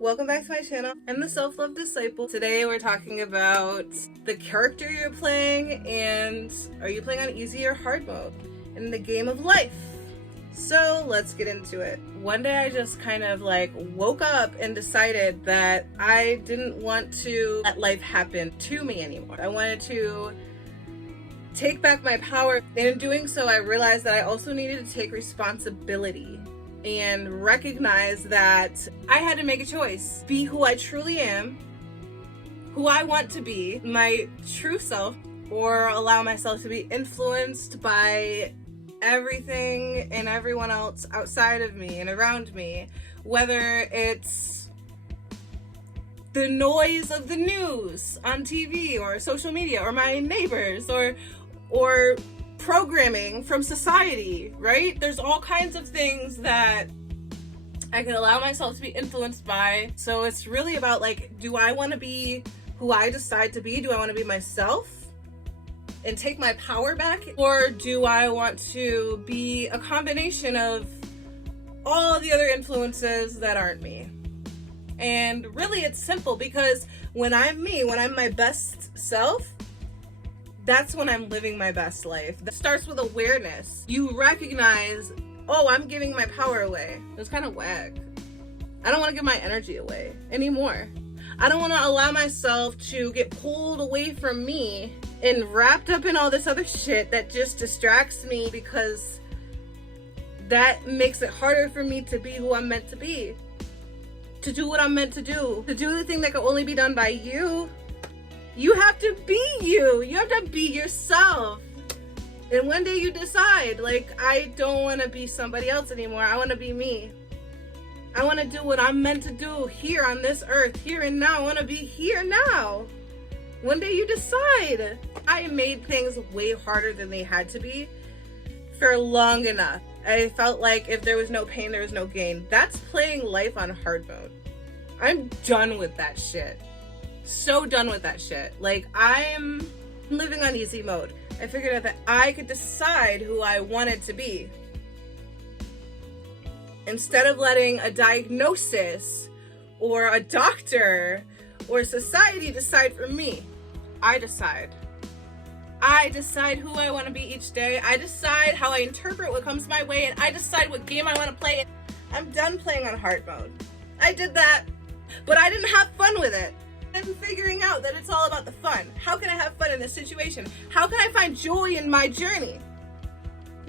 Welcome back to my channel. I'm the Self-Love Disciple. Today we're talking about the character you're playing and are you playing on easy or hard mode in the game of life. So let's get into it. One day I just kind of woke up and decided that I didn't want to let life happen to me anymore. I wanted to take back my power. And in doing so, I realized that I also needed to take responsibility and recognize that I had to make a choice. Be who I truly am, who I want to be, my true self, or allow myself to be influenced by everything and everyone else outside of me and around me, whether it's the noise of the news on TV or social media or my neighbors or programming from society, right? There's all kinds of things that I can allow myself to be influenced by. So it's really about do I want to be who I decide to be? Do I want to be myself and take my power back? Or do I want to be a combination of all the other influences that aren't me? And really it's simple, because when I'm me, when I'm my best self, that's when I'm living my best life. That starts with awareness. You recognize, oh, I'm giving my power away. It's kind of whack. I don't want to give my energy away anymore. I don't want to allow myself to get pulled away from me and wrapped up in all this other shit that just distracts me, because that makes it harder for me to be who I'm meant to be, to do what I'm meant to do the thing that can only be done by you. You have to be you. You have to be yourself. And one day you decide, I don't want to be somebody else anymore. I want to be me. I want to do what I'm meant to do here on this earth, here and now. I want to be here now. One day you decide. I made things way harder than they had to be for long enough. I felt like if there was no pain, there was no gain. That's playing life on hard mode. I'm done with that shit. So done with that shit. I'm living on easy mode. I figured out that I could decide who I wanted to be. Instead of letting a diagnosis or a doctor or society decide for me, I decide. I decide who I want to be each day. I decide how I interpret what comes my way, and I decide what game I want to play. I'm done playing on hard mode. I did that, but I didn't have fun with it. I'm figuring out that it's all about the fun. How can I have fun in this situation? How can I find joy in my journey?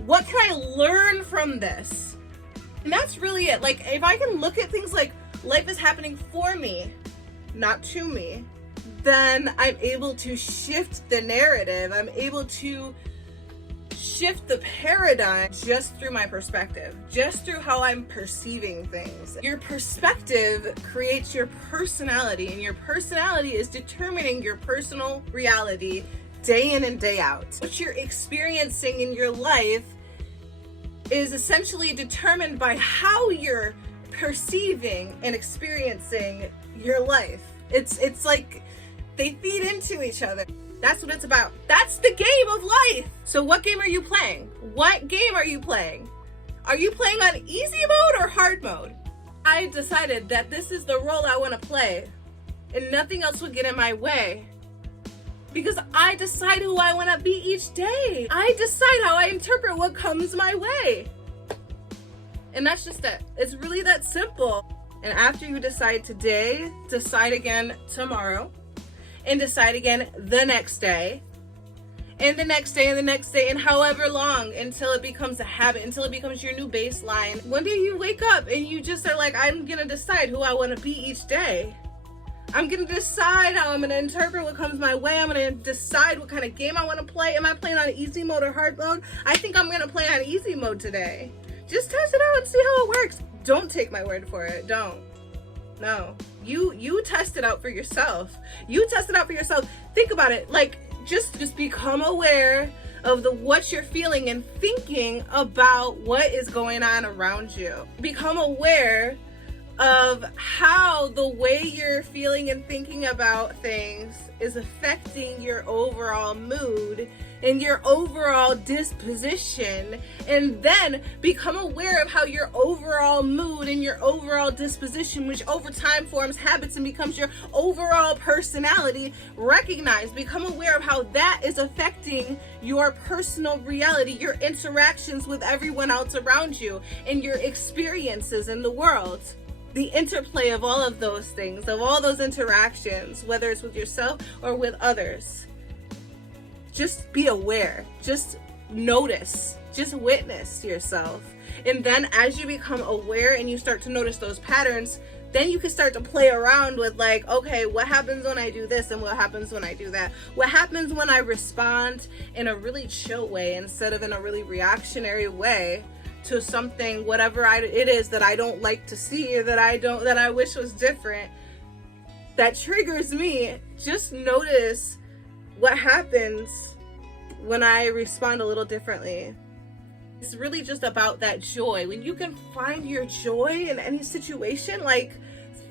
What can I learn from this? And that's really it. If I can look at things like life is happening for me, not to me, then I'm able to shift the narrative. I'm able to shift the paradigm just through my perspective, just through how I'm perceiving things. Your perspective creates your personality, and your personality is determining your personal reality day in and day out. What you're experiencing in your life is essentially determined by how you're perceiving and experiencing your life. It's like they feed into each other. That's what it's about. That's the game of life. So what game are you playing? What game are you playing? Are you playing on easy mode or hard mode? I decided that this is the role I want to play, and nothing else would get in my way, because I decide who I want to be each day. I decide how I interpret what comes my way. And that's just it. It's really that simple. And after you decide today, decide again tomorrow, and decide again the next day, and the next day, and the next day, and however long, until it becomes a habit, until it becomes your new baseline. One day you wake up and you just are like, I'm gonna decide who I want to be each day. I'm gonna decide how I'm gonna interpret what comes my way. I'm gonna decide what kind of game I want to play. Am I playing on easy mode or hard mode? I think I'm gonna play on easy mode today. Just test it out and see how it works. Don't take my word for it. Don't. No. You test it out for yourself. You test it out for yourself. Think about it. Just become aware of what you're feeling and thinking about what is going on around you. Become aware of how the way you're feeling and thinking about things is affecting your overall mood and your overall disposition, and then become aware of how your overall mood and your overall disposition, which over time forms habits and becomes your overall personality, become aware of how that is affecting your personal reality, your interactions with everyone else around you, and your experiences in the world. The interplay of all of those things, of all those interactions, whether it's with yourself or with others. Just be aware, just notice, just witness yourself. And then as you become aware and you start to notice those patterns, then you can start to play around with like, okay, what happens when I do this and what happens when I do that? What happens when I respond in a really chill way instead of in a really reactionary way to something, whatever it is that I don't like to see, or that I wish was different, that triggers me. Just notice what happens when I respond a little differently. It's really just about that joy. When you can find your joy in any situation, like,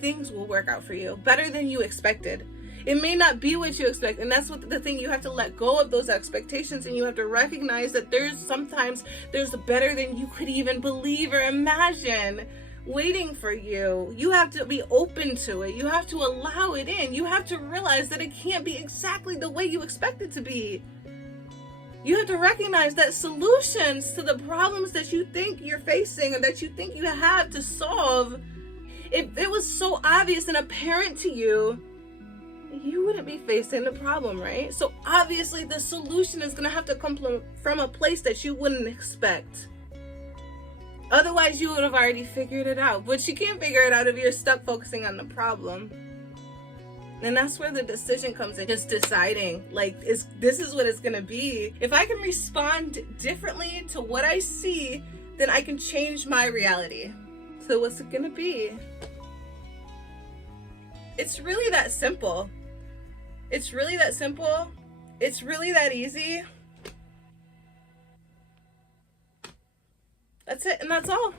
things will work out for you better than you expected. It may not be what you expect, and that's what the thing, you have to let go of those expectations, and you have to recognize that sometimes there's better than you could even believe or imagine waiting for you. You have to be open to it. You have to allow it in. You have to realize that it can't be exactly the way you expect it to be. You have to recognize that solutions to the problems that you think you're facing or that you think you have to solve, if it was so obvious and apparent to you, you wouldn't be facing the problem, right? So obviously the solution is going to have to come from a place that you wouldn't expect. Otherwise, you would have already figured it out. But you can't figure it out if you're stuck focusing on the problem. And that's where the decision comes in. Just deciding, like, this is what it's going to be. If I can respond differently to what I see, then I can change my reality. So what's it going to be? It's really that simple. It's really that simple. It's really that easy. That's it, and that's all.